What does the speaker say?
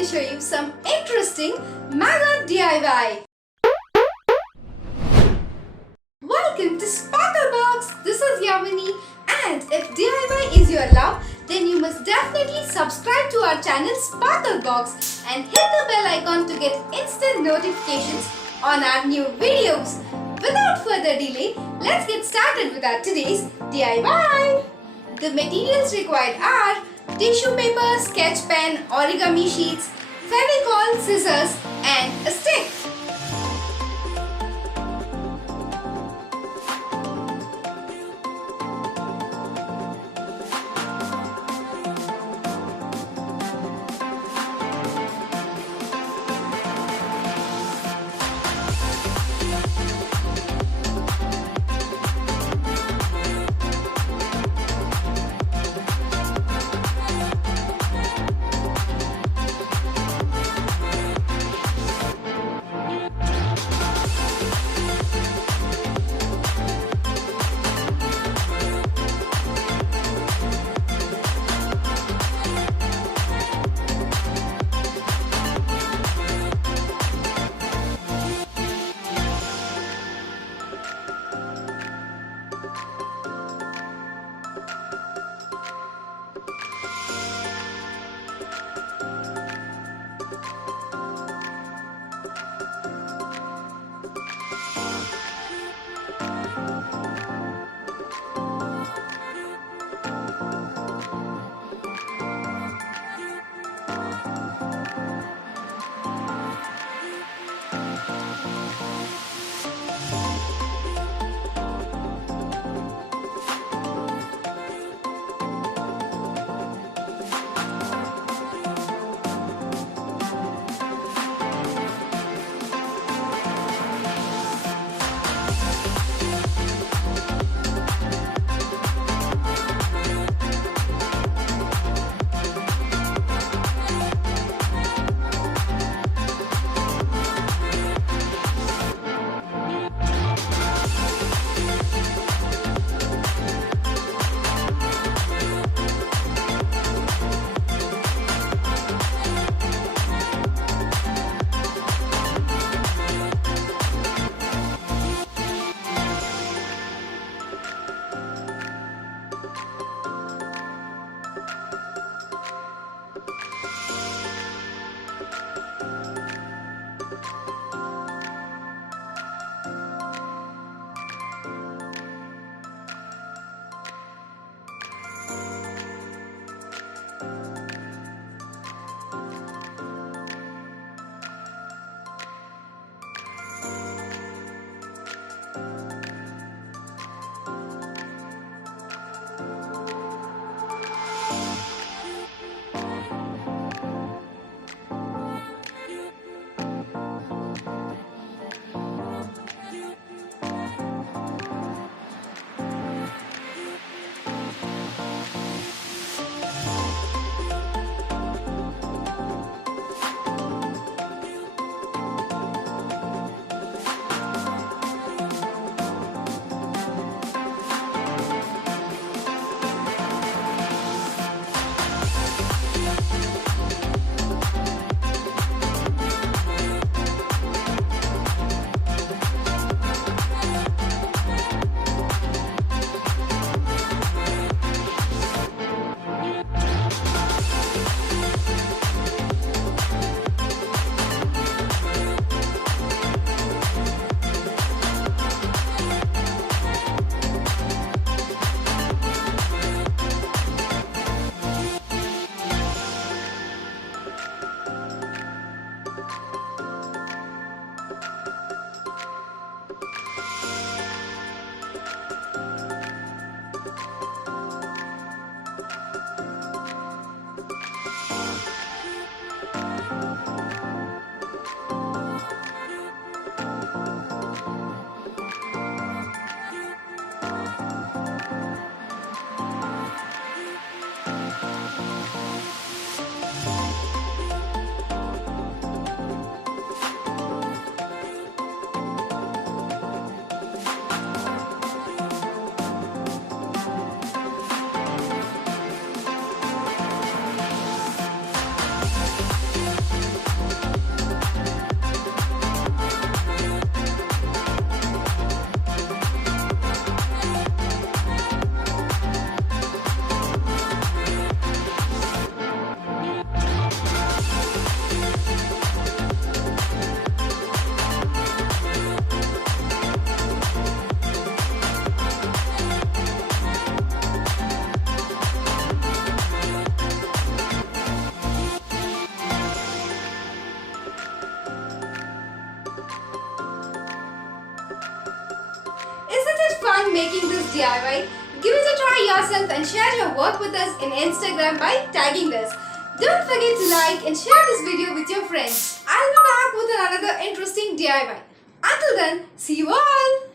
to show you some interesting Maggot DIY. Welcome to Sparklebox. This is Yamini, and if DIY is your love, then you must definitely subscribe to our channel Sparklebox and hit the bell icon to get instant notifications on our new videos. Without further delay, let's get started with our today's DIY. The materials required are tissue paper, sketch pen, origami sheets, Fevicol, scissors and a stick. on making this DIY? Give it a try yourself and share your work with us in Instagram by tagging us. Don't forget to like and share this video with your friends. I'll be back with another interesting DIY. Until then, see you all!